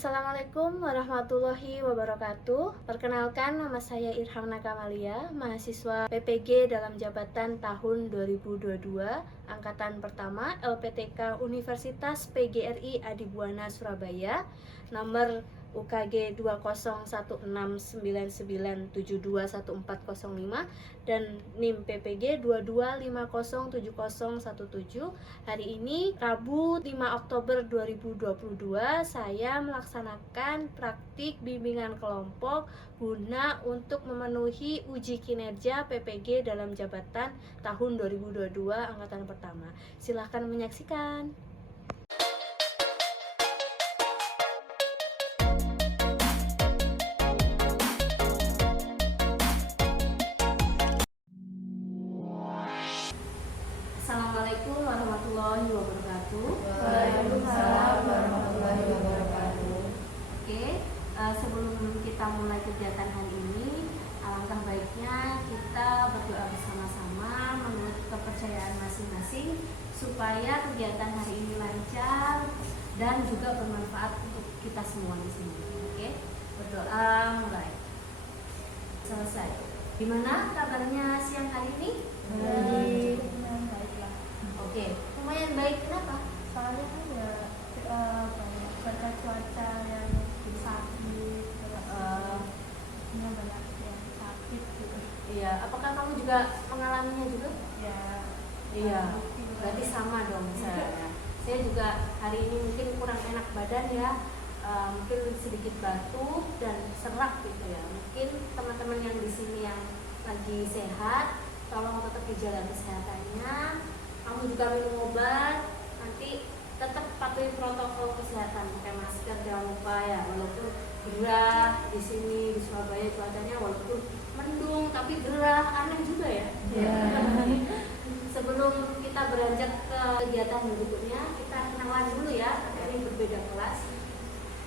Assalamualaikum warahmatullahi wabarakatuh. Perkenalkan, nama saya Irhamna Kamalia, mahasiswa PPG dalam jabatan tahun 2022, angkatan pertama LPTK Universitas PGRI Adibuana Surabaya, nomor UKG 201699721405 dan NIM PPG 22507017. Hari ini Rabu 5 Oktober 2022 saya melaksanakan praktik bimbingan kelompok guna untuk memenuhi uji kinerja PPG dalam jabatan tahun 2022 angkatan pertama. Silahkan menyaksikan. Assalamualaikum warahmatullahi wabarakatuh. Waalaikumsalam warahmatullahi wabarakatuh. Oke, sebelum kita mulai kegiatan hari ini, alangkah baiknya kita berdoa bersama-sama menurut kepercayaan masing-masing supaya kegiatan hari ini lancar dan juga bermanfaat untuk kita semua di sini. Oke, berdoa mulai. Selesai. Gimana kabarnya siang hari ini? Baik. Oke, lumayan baik. Kenapa? Soalnya kan ya banyak cuaca yang sakit, banyak yang sakit gitu. Iya, apakah kamu juga mengalaminya juga? Ya. Iya, berarti sama dong saya. Saya juga hari ini mungkin kurang enak badan ya, mungkin sedikit batuk dan serak gitu ya. Mungkin teman-teman yang di sini yang lagi sehat, tolong tetap dijaga kesehatannya. Kamu juga minum obat, nanti tetap patuhi protokol kesehatan, pakai masker jangan lupa ya. Walaupun gerah di sini di Surabaya cuacanya walaupun mendung tapi gerah, aneh juga ya. Sebelum kita beranjak ke kegiatan berikutnya, kita kenalan dulu ya, karena ini berbeda kelas.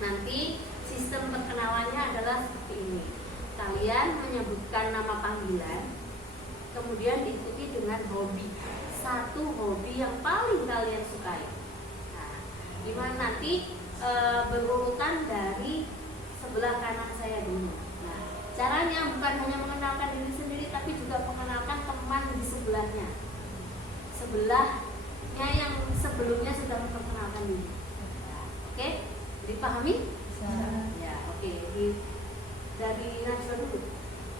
Nanti sistem perkenalannya adalah seperti ini. Kalian menyebutkan nama panggilan, kemudian diikuti dengan hobi. Satu hobi yang paling kalian sukai. Nah, gimana nanti berurutan dari sebelah kanan saya dulu. Nah, caranya bukan hanya mengenalkan diri sendiri, tapi juga mengenalkan teman di sebelahnya. Sebelahnya yang sebelumnya sudah memperkenalkan diri. Nah, oke, dipahami? Ya, oke. Dari Najwa dulu.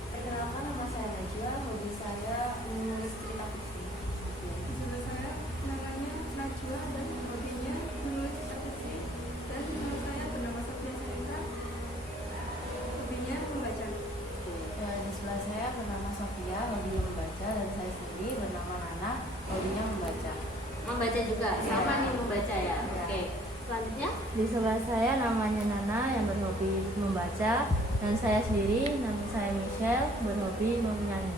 Perkenalkan, nama saya Najwa, hobi saya menulis cerita fiksi. Nama saya namanya Najwa dan hobinya menulis cerita fiksi. Dan nama saya bernama Sofia Selita, hobinya membaca. Ya, di sebelah saya bernama Sofia, hobinya membaca, dan saya sendiri bernama Nana, hobinya membaca. Membaca juga, sama nih membaca ya. Oke, selanjutnya Di sebelah saya namanya Nana yang berhobi membaca, dan saya sendiri nama saya Michelle berhobi menyanyi.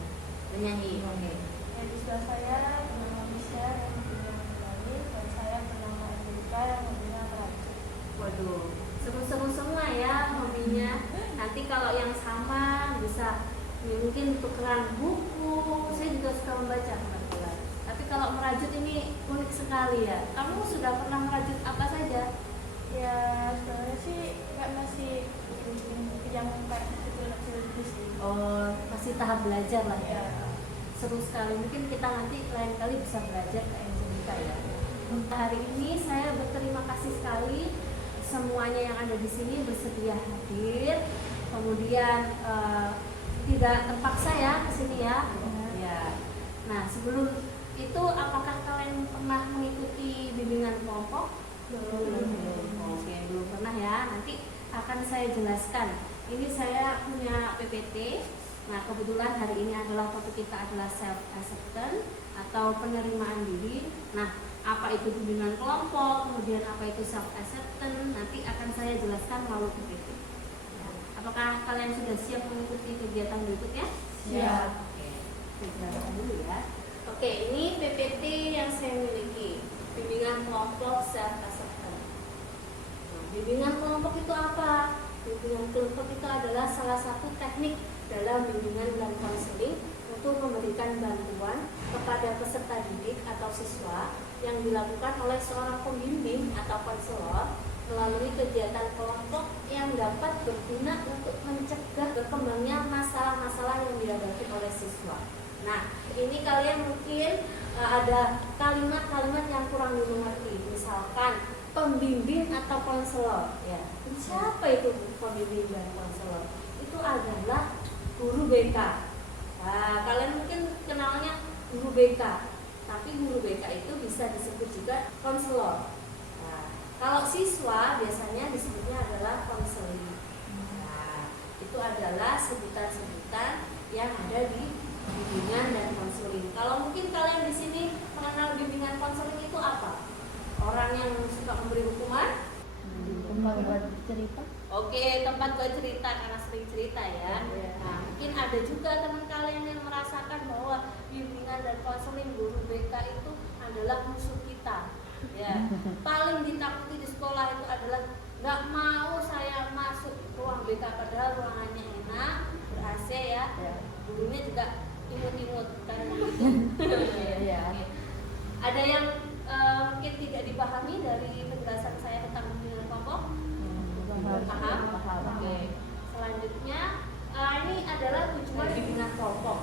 menyanyi. Oke. Di sebelah saya bernama Michelle yang hobinya menyanyi, dan saya bernama Amerika yang hobinya meracik. Waduh, seru-seru semua ya hobinya. Nanti kalau yang sama bisa mungkin tukeran buku. Saya juga suka membaca kebetulan. Tapi kalau merajut ini unik sekali ya. Kamu sudah pernah merajut apa saja? Ya, sebenarnya sih nggak masih yang kayak kecil-kecil gitu sih. Oh, masih tahap belajar lah ya. Ya. Seru sekali. Mungkin kita nanti lain kali bisa belajar ke Angelika ya. Hari ini saya berterima kasih sekali semuanya yang ada di sini bersedia hadir. Kemudian tidak terpaksa ya ke sini ya. Ya. Nah, sebelum itu apakah kalian pernah mengikuti bimbingan kelompok? Belum. Oke, belum pernah ya. Nanti akan saya jelaskan. Ini saya punya PPT. Nah, kebetulan hari ini adalah topik kita adalah self acceptance atau penerimaan diri. Nah, apa itu bimbingan kelompok, kemudian apa itu self acceptance, nanti akan saya jelaskan melalui PPT. Nah, apakah kalian sudah siap mengikuti kegiatan berikutnya? Siap. Oke, saya jelaskan dulu ya. Oke, ini PPT yang saya miliki. Bimbingan kelompok self acceptance. Nah, bimbingan kelompok itu apa? Bimbingan kelompok itu adalah salah satu teknik dalam bimbingan dan konseling untuk memberikan bantuan kepada peserta didik atau siswa yang dilakukan oleh seorang pembimbing atau konselor melalui kegiatan kelompok yang dapat berguna untuk mencegah berkembangnya masalah-masalah yang dihadapi oleh siswa. Nah, ini kalian mungkin ada kalimat-kalimat yang kurang dimengerti. Misalkan pembimbing atau konselor. Ya, siapa itu pembimbing dan konselor? Itu adalah guru BK. Nah, kalian mungkin kenalnya guru BK, tapi guru BK itu bisa disebut juga konselor. Kalau siswa biasanya disebutnya adalah konseling. Nah, itu adalah sebutan-sebutan yang ada di bimbingan dan konseling. Kalau mungkin kalian di sini mengenal bimbingan konseling itu apa? Orang yang suka memberi hukuman? Tempat buat cerita. Oke, tempat buat cerita karena sering cerita ya. Nah, mungkin ada juga teman kalian yang merasakan bahwa bimbingan dan konseling guru BK itu adalah musuh kita. Ya, paling ditakuti di sekolah itu adalah nggak mau saya masuk ruang BK padahal ruangannya enak, ber-AC ya. Gurunya juga imut-imut kan gitu. Oke. Ada yang mungkin tidak dipahami dari penjelasan saya tentang bimbingan kelompok? Paham? Oke. Selanjutnya ini adalah tujuan bimbingan kelompok.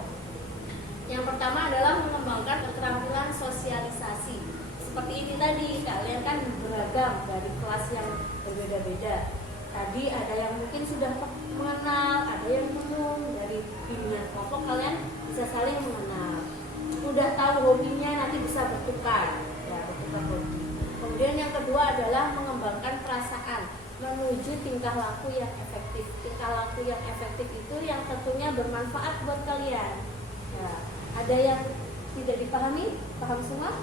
Yang pertama adalah mengembangkan keterampilan sosialisasi. Seperti ini tadi, kalian kan beragam dari kelas yang berbeda-beda. Tadi ada yang mungkin sudah mengenal, ada yang belum. Dari bimbingan kelompok kalian bisa saling mengenal. Udah tahu hobinya, nanti bisa bertukar, ya bertukar hobi. Kemudian yang kedua adalah mengembangkan perasaan menuju tingkah laku yang efektif. Tingkah laku yang efektif itu yang tentunya bermanfaat buat kalian. Ya, ada yang tidak dipahami? Paham semua?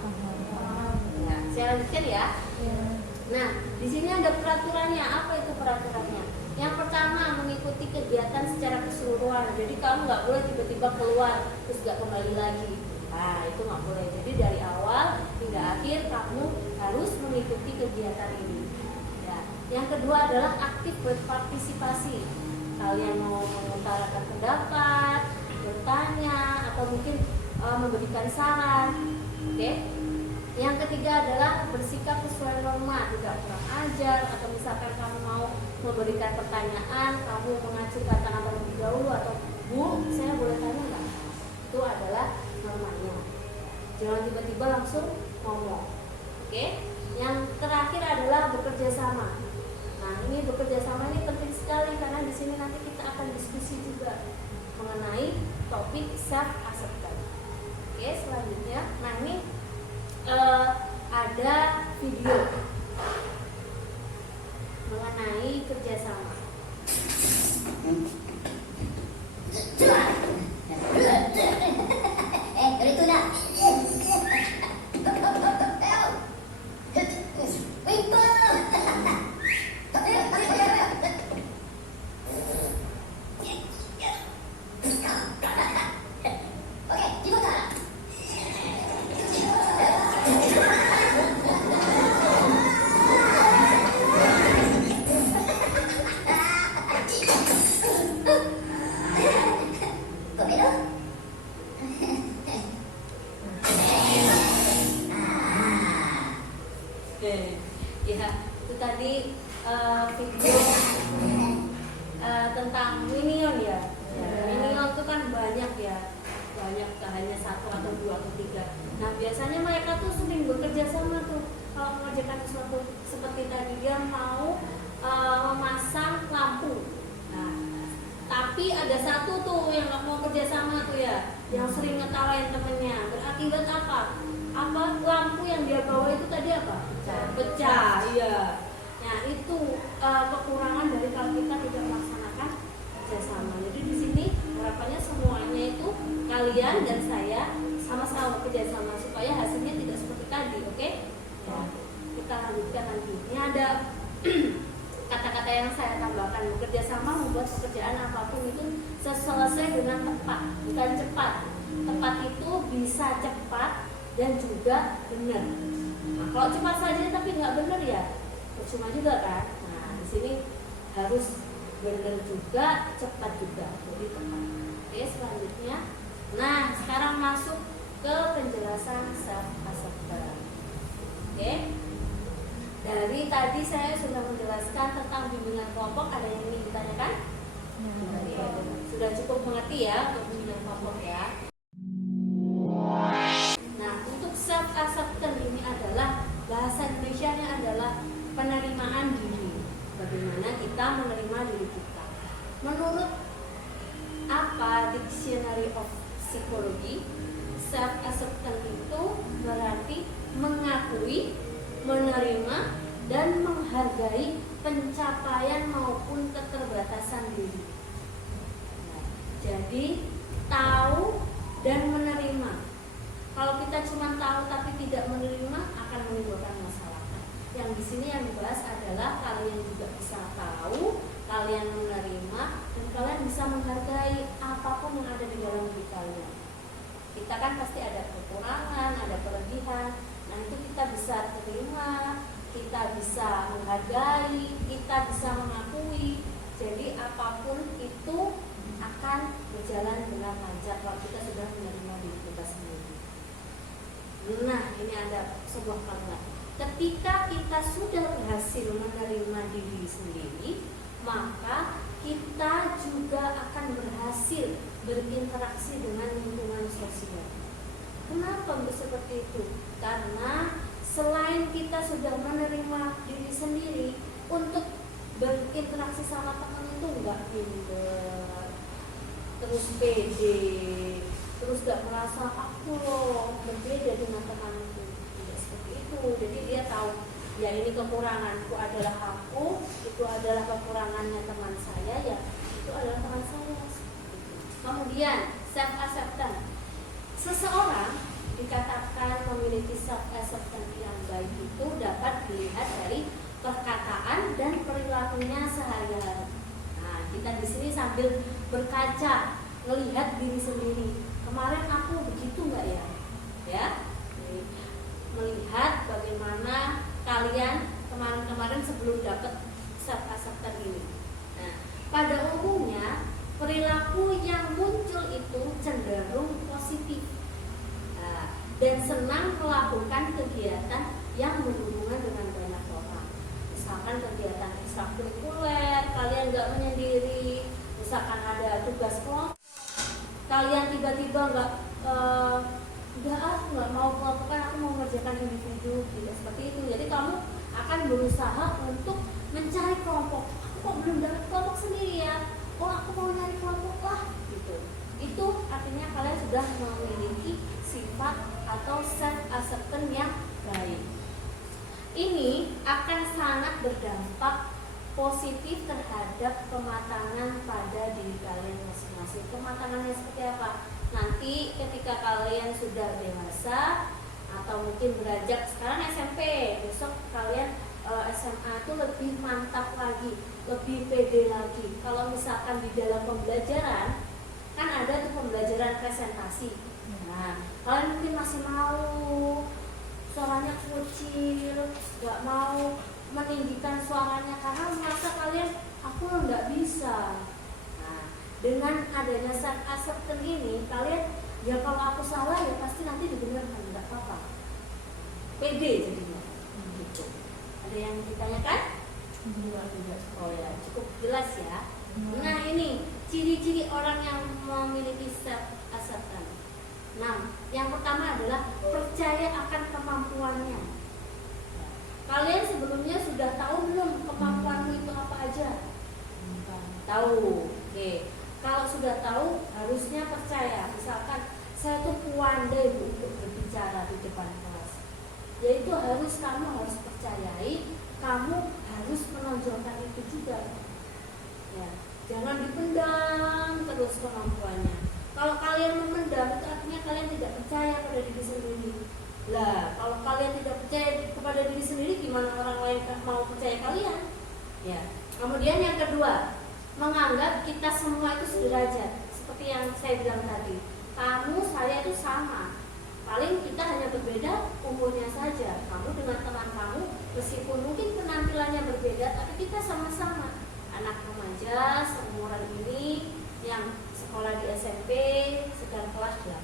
Ya, saya lanjutkan ya. Nah, di sini ada peraturannya. Apa itu peraturannya? Yang pertama, mengikuti kegiatan secara keseluruhan. Jadi kamu nggak boleh tiba-tiba keluar terus nggak kembali lagi. Nah, itu nggak boleh. Jadi dari awal hingga akhir kamu harus mengikuti kegiatan ini. Ya. Yang kedua adalah aktif berpartisipasi. Kalian mau mengutarakan pendapat, bertanya, atau mungkin memberikan saran. Oke? Yang ketiga adalah bersikap sesuai norma, tidak kurang ajar, atau misalkan kamu mau memberikan pertanyaan, kamu mengacu kata terlebih dahulu atau Bu, saya boleh tanya nggak? Itu adalah normanya. Jangan tiba-tiba langsung ngomong. Oke? Yang terakhir adalah bekerja sama. Nah, ini bekerja sama ini penting sekali karena di sini nanti kita akan diskusi juga mengenai topik self acceptance. Oke, selanjutnya, nah ini ada video mengenai kerjasama. Itu dah. Ya, itu tadi video tentang Minion ya. Minion itu kan banyak ya, banyak, tak hanya satu atau dua atau tiga. Nah, biasanya mereka tuh sering bekerja sama tuh kalau mengerjakan sesuatu. Seperti tadi dia mau memasang lampu. Nah, tapi ada satu tuh yang nggak mau kerja sama tuh ya, yang sering ngetawain temennya. Berakibat apa? Lampu yang dia bawa itu tadi apa? Pecah, iya. Nah, itu kekurangan dari kalau kita tidak melaksanakan kerjasama. Jadi di sini harapannya semuanya itu kalian dan saya sama-sama bekerja sama supaya hasilnya tidak seperti tadi, oke? Ya, kita lanjutkan lagi. Ini ada kata-kata yang saya tambahkan. Bekerja sama membuat pekerjaan apapun itu selesai dengan tepat, bukan cepat. Tepat itu bisa cepat dan juga benar. Nah, kalau cepat saja tapi nggak benar ya percuma juga kan. Nah, di sini harus benar juga, cepat juga, jadi tepat. Oke, selanjutnya. Nah, sekarang masuk ke penjelasan self acceptance. Oke. Dari ini tadi saya sudah menjelaskan tentang bimbingan kelompok. Ada yang ingin ditanyakan? Sudah cukup mengerti ya untuk bimbingan kelompok ya. Nah, untuk self acceptance ini adalah bahasa Indonesianya adalah penerimaan diri. Bagaimana kita menerima diri kita. Menurut apa Dictionary of Psychology, self acceptance itu berarti mengakui, menerima, dan menghargai pencapaian maupun keterbatasan diri. Nah, jadi tahu dan menerima. Kalau kita cuma tahu tapi tidak menerima akan menimbulkan masalah. Yang di sini yang dibahas adalah kalian juga bisa tahu, kalian menerima, dan kalian bisa menghargai apapun yang ada di dalam diri kalian. Kita kan pasti ada kekurangan, ada kelebihan. Nah, itu kita bisa terima, kita bisa menghargai, kita bisa mengakui. Jadi apapun itu akan berjalan dengan lancar kalau kita sudah menerima diri kita sendiri. Nah, ini ada sebuah kalimat. Ketika kita sudah berhasil menerima diri sendiri, maka kita juga akan berhasil berinteraksi dengan lingkungan sosial. Kenapa seperti itu? Karena selain kita sudah menerima diri sendiri, untuk berinteraksi sama teman itu enggak pinter, terus pede, terus gak merasa aku loh berbeda dengan temanku. Tidak seperti itu. Jadi dia tahu, ya ini kekuranganku adalah aku, itu adalah kekurangannya teman saya, ya itu adalah teman saya. Kemudian self acceptance. Seseorang dikatakan memiliki self acceptance yang baik itu dapat dilihat dari perkataan dan perilakunya sehari-hari. Nah, kita di sini sambil berkaca, melihat diri sendiri. Kemarin aku begitu nggak ya? Ya, melihat bagaimana kalian kemarin-kemarin sebelum dapat self acceptance ini. Nah, pada umumnya perilaku yang muncul itu cenderung positif dan senang melakukan kegiatan yang berhubungan dengan banyak orang. Misalkan kegiatan ekstrakurikuler, kalian nggak menyendiri. Misalkan ada tugas kelompok, kalian tiba-tiba nggak mau kelompokkan, aku mau mengerjakan individu, tidak seperti itu. Jadi kamu akan berusaha untuk mencari kelompok. Aku kok belum dapat kelompok sendiri ya? Oh, aku mau nyari kelompok lah, gitu. Itu artinya kalian sudah memiliki sifat atau self acceptance yang baik. Ini akan sangat berdampak positif terhadap kematangan pada diri kalian masing-masing. Kematangannya seperti apa? Nanti ketika kalian sudah dewasa atau mungkin beranjak sekarang SMP, besok kalian SMA itu lebih mantap lagi, lebih pede lagi. Kalau misalkan di dalam pembelajaran kan ada tuh pembelajaran presentasi. Nah, kalian mungkin masih mau suaranya kecil, nggak mau meninggikan suaranya karena merasa kalian aku nggak bisa. Nah, dengan adanya self acceptance ini, kalian ya kalau aku salah ya pasti nanti dibenarkan, nggak apa-apa. Pede jadinya. Gitu. Ada yang ditanyakan? Oh ya, cukup jelas ya. Nah, ini ciri-ciri orang yang memiliki self acceptance. Nah, yang pertama adalah percaya akan kemampuannya. Kalian sebelumnya sudah tahu belum kemampuanmu itu apa aja? Tahu. Oke. Kalau sudah tahu, harusnya percaya. Misalkan saya tuh pandai untuk berbicara di depan kelas. Yaitu kamu harus percayai, kamu harus menonjolkan itu juga. Ya, jangan dipendam terus kemampuannya. Kalau kalian memendam, itu artinya kalian tidak percaya pada diri sendiri. Lah, kalau kalian tidak percaya kepada diri sendiri, gimana orang lain mau percaya kalian? Ya. Kemudian yang kedua, menganggap kita semua itu sederajat. Seperti yang saya bilang tadi, kamu, saya itu sama. Paling kita hanya berbeda umurnya saja. Kamu dengan teman kamu, meskipun mungkin penampilannya berbeda, tapi kita sama-sama anak remaja seumuran ini yang sekolah di SMP, sedang kelas 8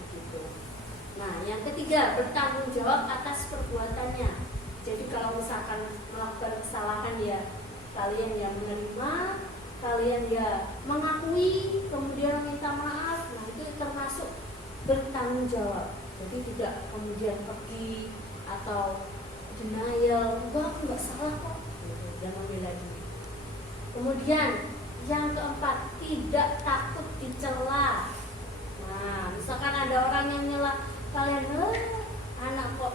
begitu. Nah, yang ketiga, bertanggung jawab atas perbuatannya. Jadi kalau misalkan melakukan kesalahan ya kalian ya menerima, kalian ya mengakui, kemudian minta maaf. Nah itu termasuk bertanggung jawab. Jadi tidak kemudian pergi atau denial, enggak aku nggak salah kok, dan membela diri. Kemudian yang keempat, tidak takut dicela. Nah misalkan ada orang yang nyela kalian, anak kok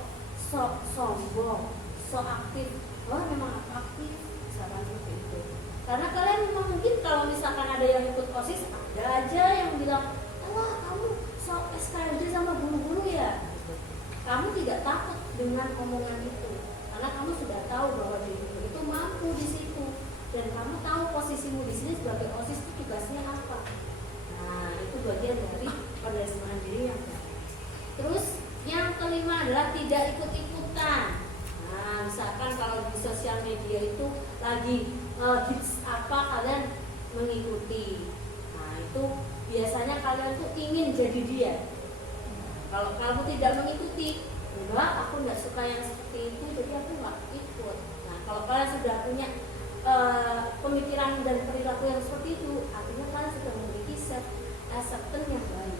sok sombong, sok aktif. Wah memang aktif, misalkan seperti itu. Karena kalian memang mungkin kalau misalkan ada yang ikut OSIS, ada aja yang bilang, wah kamu sok SKRD sama guru-guru ya. Kamu tidak takut dengan omongan itu, karena kamu sudah tahu bahwa dirimu itu mampu di situ, dan kamu tahu posisimu di sini sebagai OSIS itu tugasnya apa. Nah itu bagian dari penerimaan diri yang baik. Terus yang kelima adalah tidak ikut-ikutan. Nah, misalkan kalau di sosial media itu lagi hits apa, kalian mengikuti. Nah, itu biasanya kalian tuh ingin jadi dia. Kalau kamu tidak mengikuti, enggak, aku nggak suka yang seperti itu, jadi aku nggak ikut. Nah, kalau kalian sudah punya pemikiran dan perilaku yang seperti itu, artinya kalian sudah memiliki self acceptance yang baik.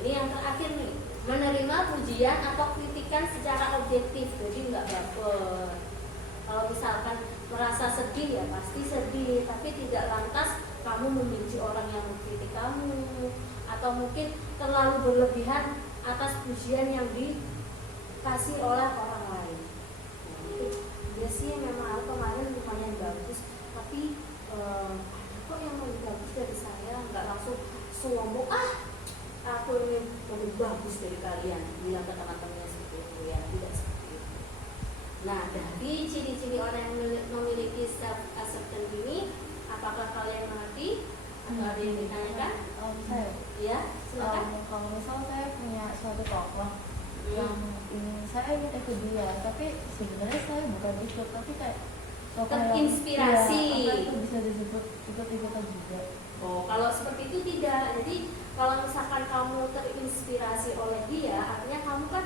Ini yang terakhir nih, menerima pujian atau kritikan secara objektif, jadi nggak baper. Kalau misalkan merasa sedih ya pasti sedih, tapi tidak lantas kamu membenci orang yang mengkritik kamu, atau mungkin terlalu berlebihan atas pujian yang dikasih oleh orang lain. Nah, itu dia sih memang kemarin lumayan bagus, tapi ada kok yang lebih bagus dari saya, nggak langsung sombong, aku ini lebih bagus dari kalian, bilang ke teman-temannya seperti itu ya, tidak seperti itu. Nah dari ciri-ciri orang yang memiliki self acceptance ini, apakah kalian mengerti atau ada yang ditanyakan? Saya Ya, silakan. kalau misal saya punya suatu tokoh yang saya ingin ikut dia, tapi sebenarnya saya bukan ikut, tapi kayak tokoh terinspirasi. Ya, itu bisa disebut ikut-ikutan juga. Oh, kalau seperti itu tidak. Jadi kalau misalkan kamu terinspirasi oleh dia, artinya kamu kan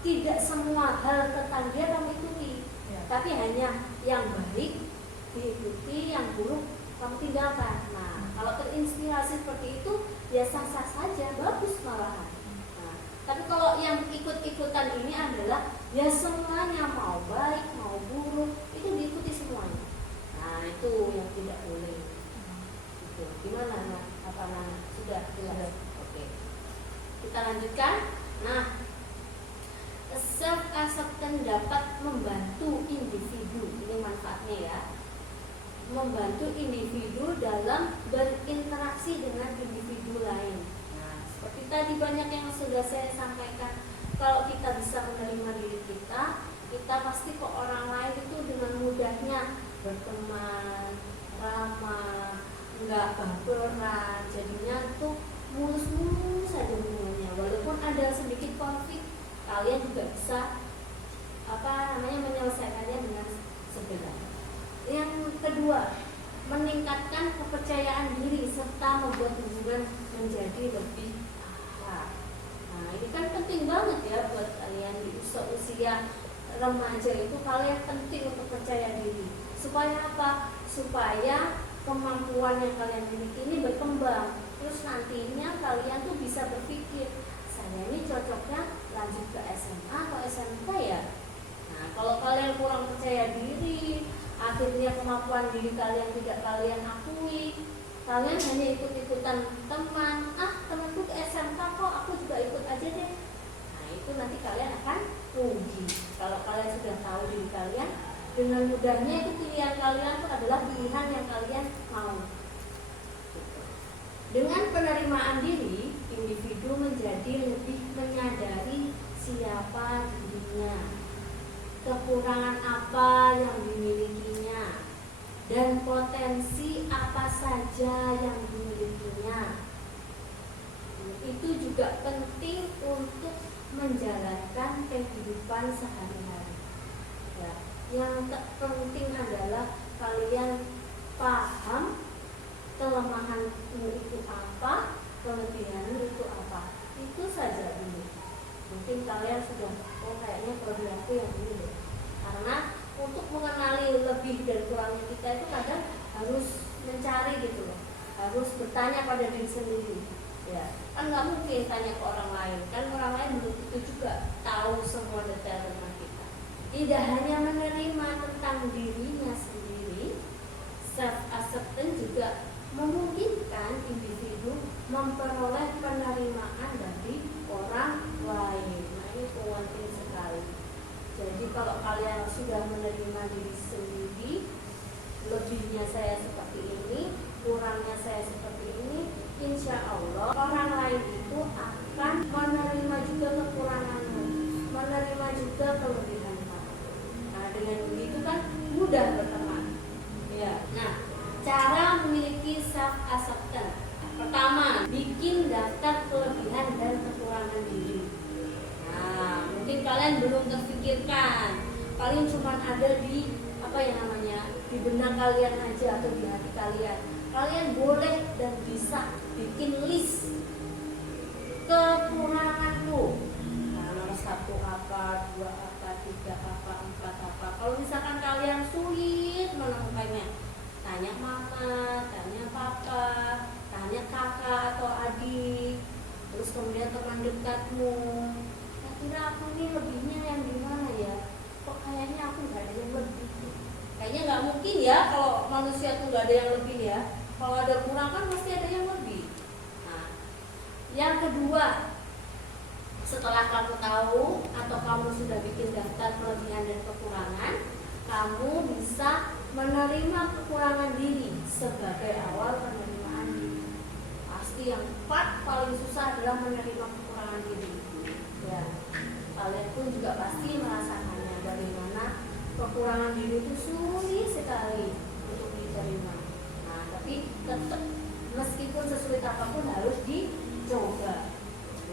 tidak semua hal tentang dia kamu ikuti, Ya. tapi hanya yang baik diikuti, yang buruk kamu tinggalkan. Nah, kalau terinspirasi seperti itu, ya sah-sah saja, bagus malahan. Nah, tapi kalau yang ikut-ikutan ini adalah ya semuanya, mau baik mau buruk itu diikuti semuanya. Nah, itu yang tidak boleh. Gitu. Gimana? Nah, apa Nana? Sudah jelas. Oke. Kita lanjutkan. Nah, self acceptance dapat membantu individu. Ini manfaatnya ya. Membantu individu dalam berinteraksi dengan individu lain. Nah, seperti tadi banyak yang sudah saya sampaikan. Kalau kita bisa menerima diri kita, kita pasti ke orang lain itu dengan mudahnya berteman, ramah, nggak baperan, jadinya tuh mulus-mulus saja hubungannya. Walaupun ada sedikit konflik, kalian juga bisa menyelesaikannya dengan segera. Yang kedua, meningkatkan kepercayaan diri serta membuat hubungan menjadi lebih akrab. Nah, ini kan penting banget ya buat kalian di usia remaja itu, kalian penting untuk percaya diri. Supaya apa? Supaya kemampuan yang kalian miliki ini berkembang. Terus nantinya kalian tuh bisa berpikir, saya ini cocoknya lanjut ke SMA atau SMK ya. Nah, kalau kalian kurang percaya diri, akhirnya kemampuan diri kalian tidak kalian akui, kalian hanya ikut-ikutan teman, temanku ke SMK kok, aku juga ikut aja deh. Nah, itu nanti kalian akan rugi. Kalau kalian sudah tahu diri kalian, dengan mudahnya itu pilihan kalian itu adalah pilihan yang kalian mau. Dengan penerimaan diri, individu menjadi lebih menyadari siapa dirinya, kekurangan apa yang dimilikinya, dan potensi apa saja yang dimilikinya. Itu juga penting untuk menjalankan kehidupan sehari-hari. Ya, yang terpenting adalah kalian paham kelemahanmu itu apa, kelebihanmu itu apa. Itu saja dulu. Mungkin kalian sudah, oh kayaknya kelebihan aku yang ini deh. Karena untuk mengenali lebih dan kurangnya kita itu kadang harus mencari gitu loh, harus bertanya pada diri sendiri. Ya, kan nggak mungkin tanya ke orang lain, kan orang lain belum tentu juga tahu semua detail tentang kita. Tidak hanya menerima tentang dirinya sendiri, self acceptance juga memungkinkan individu memperoleh penerimaan dari orang lain. Nah ini penting sekali. Jadi kalau kalian sudah menerima diri sendiri, lebihnya saya seperti ini, kurangnya saya seperti ini, insya Allah orang lain itu akan menerima juga kekuranganmu, menerima juga kelebihan kamu. Nah dengan begitu kan mudah berteman. Ya. Nah, cara memiliki self acceptance. Pertama, bikin daftar kelebihan dan kekurangan diri. Nah, mungkin kalian belum terpikirkan, paling cuma ada di apa ya namanya, di benak kalian aja atau di hati kalian. Kalian boleh dan bisa bikin list kekuranganku. Nah, nomor 1 apa, 2 apa, 3 apa, 4 apa. Kalau misalkan kalian sulit menemukannya, tanya mama, tanya papa, tanya kakak atau adik, terus kemudian teman dekatmu. Kira-kira aku ini lebihnya yang gimana ya? Kok kayaknya aku nggak ada yang lebih. Kayaknya nggak mungkin ya kalau manusia tuh nggak ada yang lebih ya. Kalau ada kurang kan pasti ada yang lebih. Nah, yang kedua, setelah kamu tahu atau kamu sudah bikin daftar kelebihan dan kekurangan, kamu bisa menerima kekurangan diri sebagai awal penerimaan diri. Pasti yang paling susah adalah menerima kekurangan diri. Ya, kalian pun juga pasti merasakannya, bagaimana kekurangan diri itu sulit sekali untuk diterima. Nah, tapi tetap meskipun sesulit apapun harus dicoba.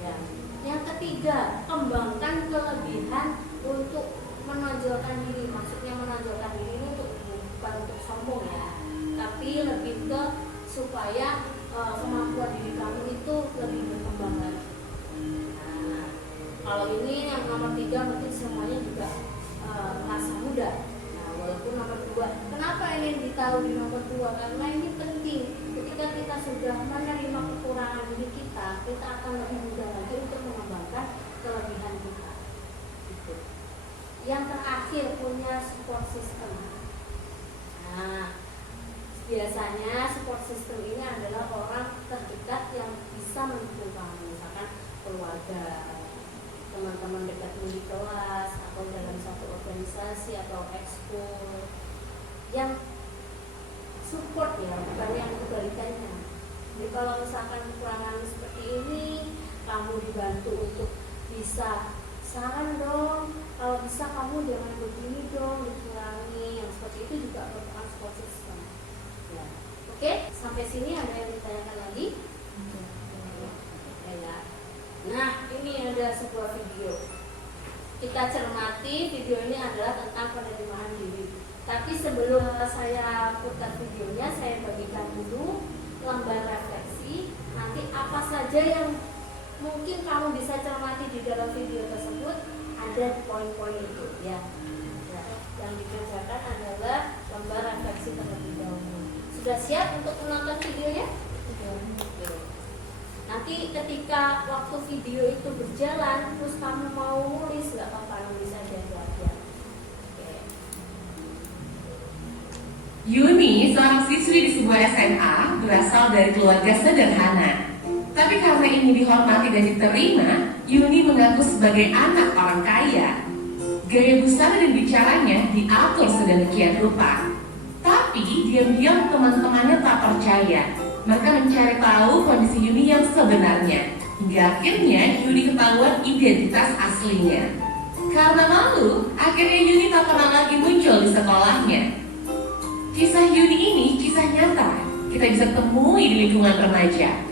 Ya. Yang ketiga, kembangkan kelebihan untuk menonjolkan diri. Maksudnya menonjolkan diri ini bukan untuk sombong ya, tapi lebih ke supaya kemampuan diri kamu itu lebih berkembang lagi. Nah, kalau ini yang nomor 3 mungkin semuanya juga merasa mudah. Nah, walaupun nomor 2, kenapa ini ditaruh di nomor 2? Karena ini penting. Ketika kita sudah menerima kekurangan diri kita akan lebih mudah lagi untuk mengembangkan kelebihan kita. Gitu. Yang terakhir, punya support system. Nah, biasanya support system ini adalah orang terdekat yang bisa mendukung kamu, misalkan keluarga, teman-teman dekatmu di kelas atau dalam satu organisasi atau ekskul yang support ya, bukan yang kebalikannya. Jadi kalau misalkan kekurangan seperti ini, kamu dibantu untuk bisa saran dong, kalau bisa kamu jangan begini dong, dikurangi, yang seperti itu juga merupakan support system. Ya. Oke, sampai sini ada yang ditanyakan lagi? Ya. Nah, ini ada sebuah video. Kita cermati, video ini adalah tentang penerimaan diri. Tapi sebelum saya putar videonya, saya bagikan dulu lembar refleksi. Nanti apa saja yang mungkin kamu bisa cermati di dalam video tersebut, ada poin-poin itu ya. Yang dikerjakan adalah lembar refleksi terlebih dahulu. Sudah siap untuk menonton videonya? Nanti ketika waktu video itu berjalan, terus kamu mau nulis, nggak apa-apa, nulis aja. Yuni, seorang siswi di sebuah SMA, berasal dari keluarga sederhana. Tapi karena ingin dihormati dan diterima, Yuni mengaku sebagai anak orang kaya. Gaya busana dan bicaranya diatur sedemikian rupa. Tapi diam-diam teman-temannya tak percaya. Mereka mencari tahu kondisi Yuni yang sebenarnya. Hingga akhirnya Yuni ketahuan identitas aslinya. Karena malu, akhirnya Yuni tak pernah lagi muncul di sekolahnya. Kisah Yuni ini kisah nyata, kita bisa temui di lingkungan remaja.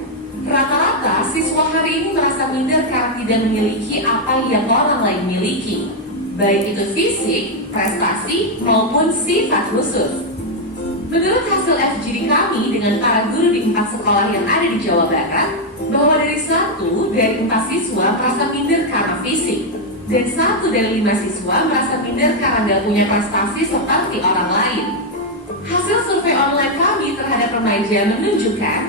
Rata-rata siswa hari ini merasa minder karena tidak memiliki apa yang orang lain miliki, baik itu fisik, prestasi, maupun sifat khusus. Menurut hasil FGD kami dengan para guru di 4 sekolah yang ada di Jawa Barat, bahwa dari 1 dari 4 siswa merasa minder karena fisik, dan 1 dari 5 siswa merasa minder karena nggak punya prestasi seperti orang lain. Hasil survei online kami terhadap remaja menunjukkan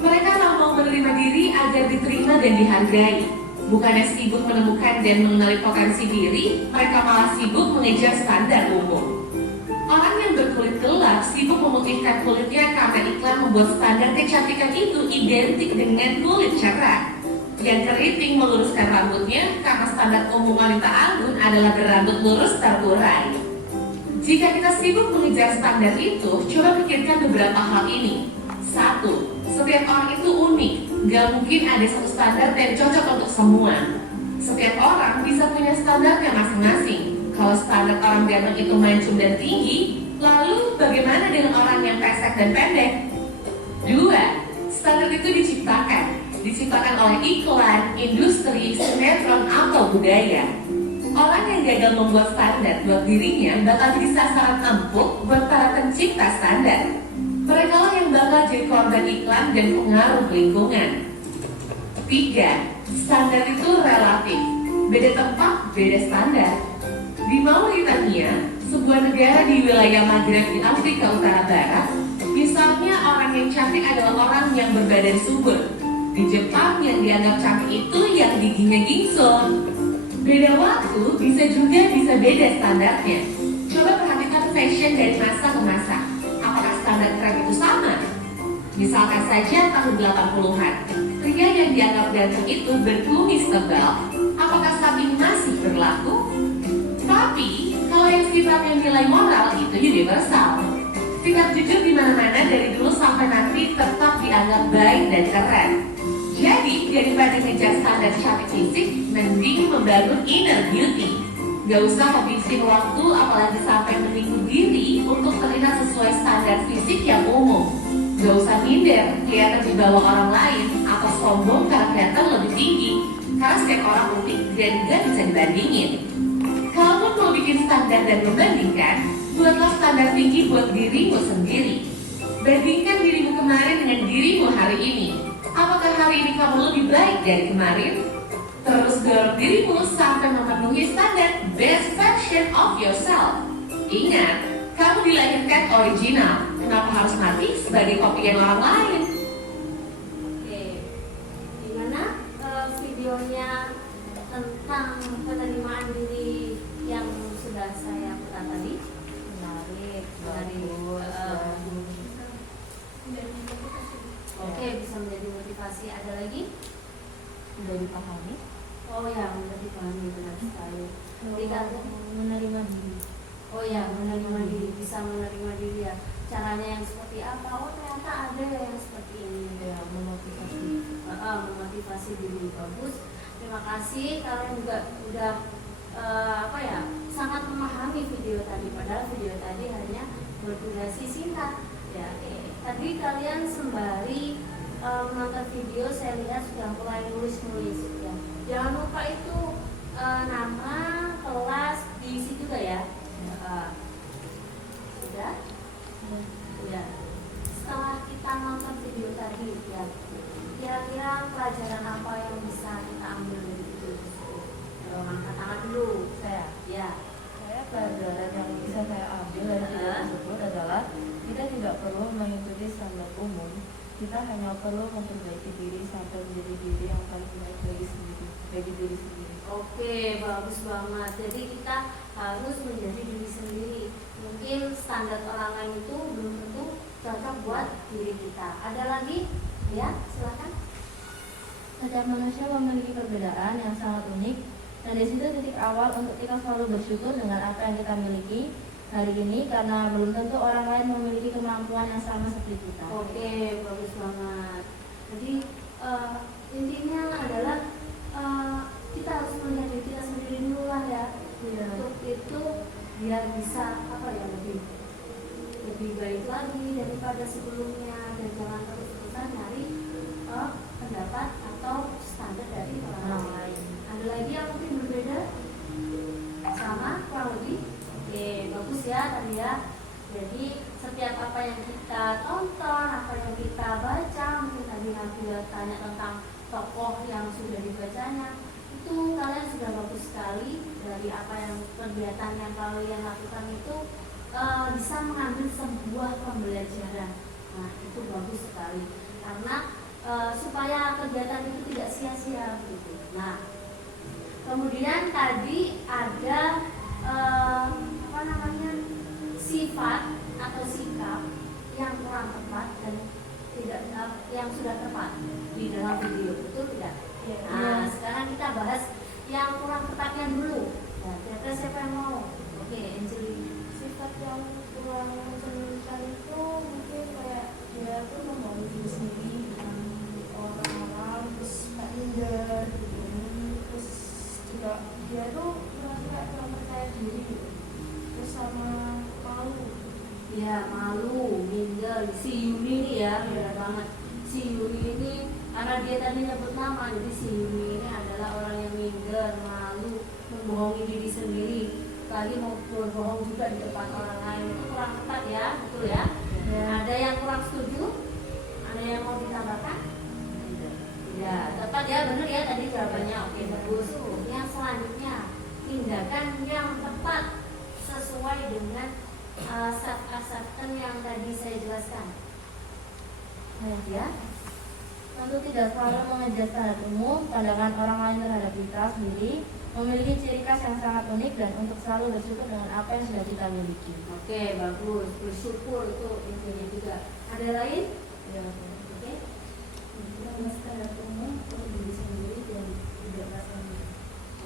mereka tak mau menerima diri agar diterima dan dihargai. Bukannya sibuk menemukan dan mengenali potensi diri, mereka malah sibuk mengejar standar umum. Orang yang berkulit gelap sibuk memutihkan kulitnya karena iklan membuat standar kecantikan itu identik dengan kulit cerah. Yang keriting meluruskan rambutnya karena standar umum wanita anggun adalah berambut lurus terurai. Jika kita sibuk mengejar standar itu, coba pikirkan beberapa hal ini. 1. Setiap orang itu unik, gak mungkin ada satu standar yang cocok untuk semua. Setiap orang bisa punya standarnya masing-masing. Kalau standar orang ganteng itu mancung dan tinggi, lalu bagaimana dengan orang yang pesek dan pendek? 2. Standar itu diciptakan oleh iklan, industri, sinetron, atau budaya. Orang yang gagal membuat standar buat dirinya bakal jadi sasaran empuk buat para pencipta standar. Mereka lah yang bakal jadi korban iklan dan pengaruh lingkungan. 3. Standar itu relatif. Beda tempat, beda standar. Di Mauritania, sebuah negara di wilayah Maghreb di Afrika Utara Barat, misalnya orang yang cantik adalah orang yang berbadan subur. Di Jepang yang dianggap cantik itu yang giginya gingsul. Beda waktu bisa beda standarnya. Coba perhatikan fashion dari masa ke masa. Apakah standar tren itu sama? Misalkan saja tahun 80-an, pria yang dianggap ganteng itu berkumis tebal. Apakah saat ini masih berlaku? Tapi, kalau yang sifatnya nilai moral itu universal. Sikap jujur di mana-mana dari dulu sampai nanti tetap dianggap baik dan keren. Jadi, daripada ngejar standar cantik fisik, mending membangun inner beauty. Gak usah habisin waktu apalagi sampai menipu diri untuk terlihat sesuai standar fisik yang umum. Gak usah minder, kelihatan di bawah orang lain, atau sombong karena kelihatan lebih tinggi. Karena setiap orang unik dan gak bisa dibandingin. Kalaupun mau bikin standar dan membandingkan, buatlah standar tinggi buat dirimu sendiri. Bandingkan dirimu kemarin dengan dirimu hari ini. Apakah hari ini kamu lebih baik dari kemarin? Terus dorong dirimu sampai memenuhi standar best version of yourself. Ingat, kamu dilahirkan original. Kenapa harus mati sebagai kopian orang lain? Oke, gimana videonya tentang penerimaan diri yang sudah saya putar tadi? Menarik, Menarik. bagus. Oke, bisa menjadi motivasi. Ada lagi? Udah dipahami? Oh ya, udah dipahami, benar sekali. Jadi kan, Menerima diri. oh ya, menerima diri, bisa menerima diri ya. Caranya yang seperti apa? Oh ternyata ada yang seperti ini. Ya, memotivasi. Memotivasi diri, bagus. Terima kasih kalian juga udah sangat memahami video tadi. Padahal video tadi hanya berdurasi singkat. Ya, tadi kalian sembari menonton video, saya lihat sudah mulai nulis-nulis. Ya. Jangan lupa itu nama, kelas, diisi juga ya. Sudah? Ya. Setelah kita nonton video tadi, ya, kira-kira pelajaran apa yang bisa kita ambil dari video tersebut? Angkat tangan dulu. Saya Ya. pelajaran yang bisa saya ambil dari video tersebut adalah kita tidak perlu mengikuti standar umum. Kita hanya perlu memperbaiki diri sampai menjadi diri yang paling baik bagi diri sendiri. Oke, bagus banget. Jadi kita harus menjadi diri sendiri. Mungkin standar orang lain itu belum tentu cocok buat diri kita. Ada lagi? Ya, silakan. Setiap manusia memiliki perbedaan yang sangat unik, dan di situ titik awal untuk kita selalu bersyukur dengan apa yang kita miliki hari ini, karena belum tentu orang lain memiliki kemampuan yang sama seperti kita. Oke, bagus banget. Jadi intinya adalah kita harus melihat diri kita sendiri dulu lah ya. Untuk itu biar bisa lebih baik lagi daripada sebelumnya, dan jangan terus-terusan nyari pendapat atau standar dari orang lain. Ada lagi yang mungkin berbeda? Sama kurang lebih? Oke, bagus ya tadi ya. Jadi setiap apa yang kita tonton, apa yang kita baca, mungkin tadi lebih lanjut, tanya tentang tokoh yang sudah dibacanya, itu kalian sudah bagus sekali. Dari apa yang kegiatan yang kalian lakukan itu bisa mengambil sebuah pembelajaran. Nah, itu bagus sekali karena supaya kegiatan itu tidak sia-sia gitu. Nah, kemudian tadi ada sifat atau sikap yang kurang tepat dan tidak yang sudah tepat di dalam video, betul tidak? Iya. Nah, sekarang kita bahas yang kurang tepatnya dulu. Nah, kira-kira siapa yang mau? Oke, Angeli. Sifat yang kurang mencerminkan itu mungkin kayak dia tuh membangun diri sendiri dengan orang-orang, terus tak minder gitu. Terus juga dia tuh merasa kayak kurang percaya diri gitu. Terus sama malu. Ya, malu, minder. Si Yuni ini ya, benar banget. Si Yuni ini karena dia tadi nyebut nama, jadi si Yuni ini adalah orang yang minder, malu, membohongi diri sendiri. Lagi mau berbohong juga di depan orang lain, itu kurang tepat ya, betul ya? Ada yang kurang setuju? Ada yang mau ditambahkan? Ya, tepat ya, benar ya tadi jawabannya. Oke, bagus. Yang selanjutnya, tindakan yang tepat sesuai dengan self-acceptance yang tadi saya jelaskan. Ya, tentu tidak selalu mengejar standar umum, pandangan orang lain terhadap kita sendiri, memiliki ciri khas yang sangat unik dan untuk selalu bersyukur dengan apa yang sudah kita miliki. Oke, bagus. Bersyukur itu intinya juga. Ada lain? Ya, Oke. membuat standar umum untuk diri sendiri dan tidak merasa minder.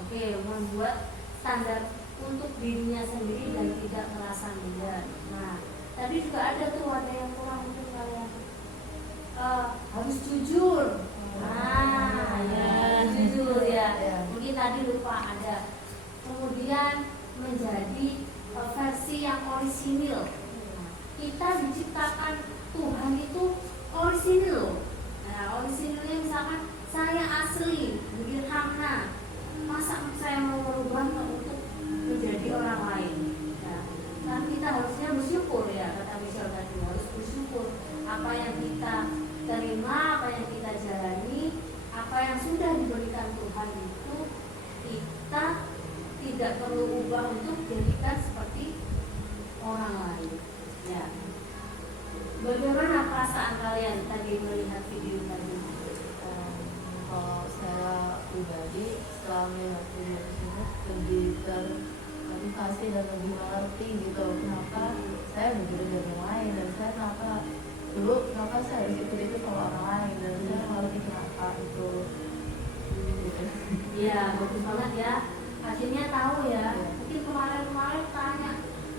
Oke, membuat standar untuk dirinya sendiri dan tidak merasa minder. Nah, tadi juga ada tuh ada yang kurang mungkin kalian harus jujur. Nah, ya jujur ya. Mungkin tadi lupa ada. Kemudian menjadi versi yang orisinil. Kita diciptakan Tuhan itu orisinil loh. Nah, orisinilnya misalkan saya asli, begini Hamna. Masa saya mau merubah untuk menjadi orang lain? Nah, kan kita harusnya bersyukur ya, kata Michelle tadi harus bersyukur apa yang kita terima, apa yang kita jalani, apa yang sudah diberikan Tuhan itu kita tidak perlu ubah untuk jadikan seperti orang lain. Ya. Bagaimana perasaan kalian tadi melihat video tadi? Kalau secara pribadi setelah melihat video tersebut lebih termotivasi dan lebih mengerti gitu kenapa saya berbeda dari yang lain dan saya kenapa saya harus ikut sama orang lain dan saya mengerti kenapa itu gitu. Iya, bagus banget ya. Akhirnya tahu ya. Iya. Mungkin kemarin tanya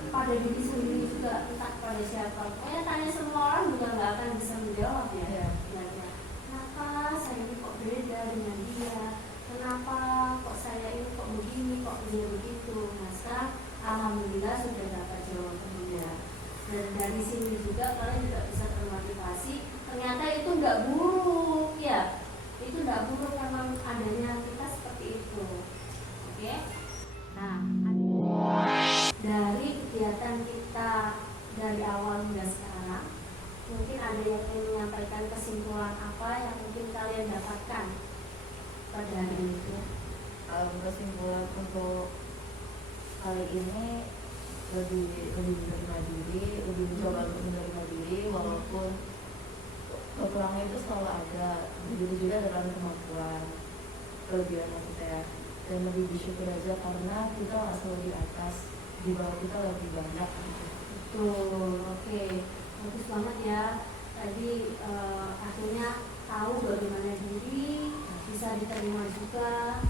pada diri sendiri juga, entah pada siapa. Pokoknya tanya semua orang juga nggak akan bisa menjawab ya. Iya. Sebenarnya. Kenapa saya ini kok beda dengan dia? Kenapa kok saya ini kok begini, kok dia begitu? Nah, sekarang alhamdulillah sudah dapat jawabannya. Dan dari sini juga kalian juga bisa termotivasi. Ternyata itu nggak buruk ya. Itu nggak buruk memang adanya kita seperti itu. Oke? Nah, dari kegiatan kita dari awal hingga sekarang, mungkin ada yang ingin menyampaikan kesimpulan apa yang mungkin kalian dapatkan pada hari ini? Kesimpulan untuk kali ini lebih menerima diri, lebih mencoba untuk menerima diri walaupun kekurangan itu selalu ada, begitu juga dalam kemampuan kelebihan maksudnya ya. Dan lebih bersyukur aja karena kita nggak selalu di atas, di bawah kita lebih banyak gitu. Betul, oke, bagus banget ya. Tadi akhirnya tahu bagaimana diri, bisa diterima juga,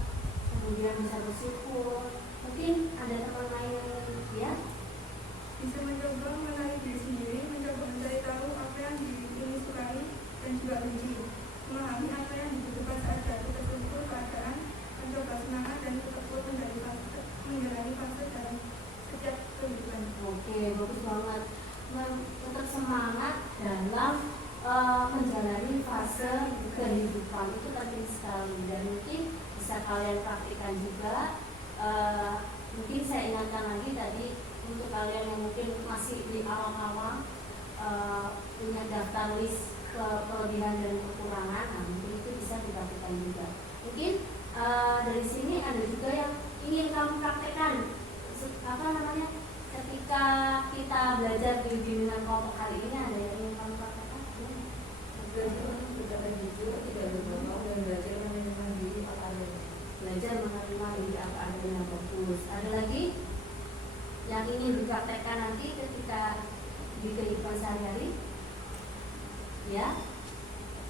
kemudian bisa bersyukur. Mungkin ada teman lain ya? Bisa mencoba mengenali diri sendiri, mencoba mencari tahu apa yang diingini sukai dan juga benci, memahami apa yang dibutuhkan saat jatuh tersentuh keadaan, mencoba semangat dan tetap kuat menjalani fase dalam setiap kehidupan. Oke, bagus banget. Tetap semangat dalam menjalani fase kehidupan itu penting sekali dan mungkin bisa kalian praktikkan juga. Mungkin saya ingatkan lagi tadi untuk kalian yang mungkin masih di awal-awal punya daftar list kelebihan dan kekurangan, nah mungkin itu bisa dilakukan juga. Mungkin dari sini ada juga yang ingin kamu praktekkan, apa namanya, ketika kita belajar di bimbingan kelompok kali ini, ada yang ingin kamu praktekkan? Berkata jujur, tidak berbohong, dan belajar menerima diri apa adanya. Belajar menerima diri apa adanya, bagus. Ada lagi yang ingin dipraktekkan nanti ketika di kehidupan sehari-hari? Ya,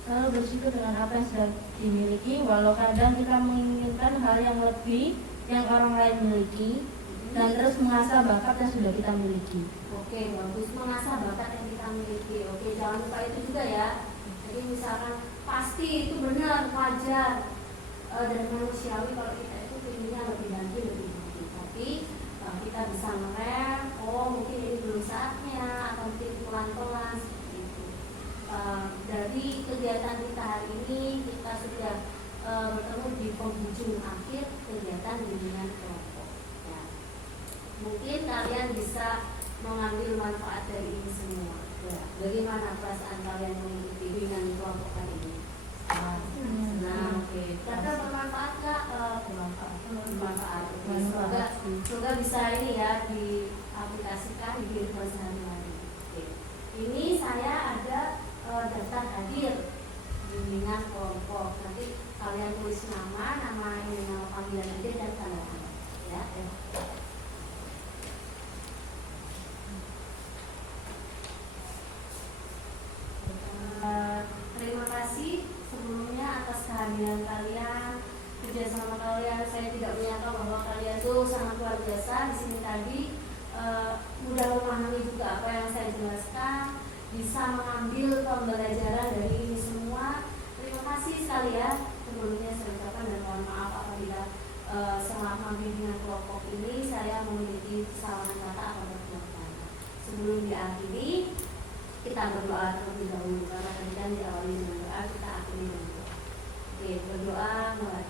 Selalu bersyukur dengan apa yang sudah dimiliki, walau kadang kita menginginkan hal yang lebih yang orang lain miliki, dan terus mengasah bakat yang sudah kita miliki. oke, bagus, mengasah bakat yang kita miliki. Oke, jangan lupa itu juga ya. Jadi misalkan pasti itu benar, wajar dan manusiawi kalau kita itu pinginnya lebih lagi, lebih lagi. Tapi kita bisa ngerem, oh mungkin ini belum saatnya, atau mungkin pelan-pelan seperti itu. Dari kegiatan kita hari ini, kita sudah bertemu di penghujung akhir kegiatan bimbingan kelompok. Ya. Mungkin kalian bisa mengambil manfaat dari ini semua. Ya. Bagaimana perasaan kalian mengikuti bimbingan kelompok kali ini? Nah, oke. Kata bermanfaat nggak? Bermanfaat. Semoga bisa ini ya diaplikasikan di kehidupan sehari-hari. Oke. Ini saya ada daftar hadir bimbingan kelompok. Nanti kalian tulis nama ini, nama panggilan aja dan tanda tangan. Ya. Terima kasih sebelumnya atas kehadiran kalian, kerjasama kalian. Saya tidak menyangka bahwa kalian tuh sangat luar biasa di sini tadi. Mudah memahami juga apa yang saya jelaskan, bisa mengambil pembelajaran dari ini semua. Terima kasih sekali ya. Sebelumnya saya ucapkan dan mohon maaf apabila selama bimbingan kelompok ini saya memiliki kesalahan kata atau perbuatan. Sebelum diakhiri, kita berdoa terlebih dahulu karena tadi kan diawali dengan doa, kita akhiri dengan doa. Oke, berdoa mulai.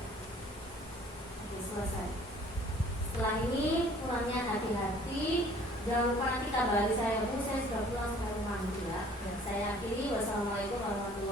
Oke, selesai. Setelah ini pulangnya hati-hati. Jangan lupa nanti kabari saya, Bu, saya sudah pulang ke rumah ya. Saya akhiri. Wassalamualaikum warahmatullahi wabarakatuh.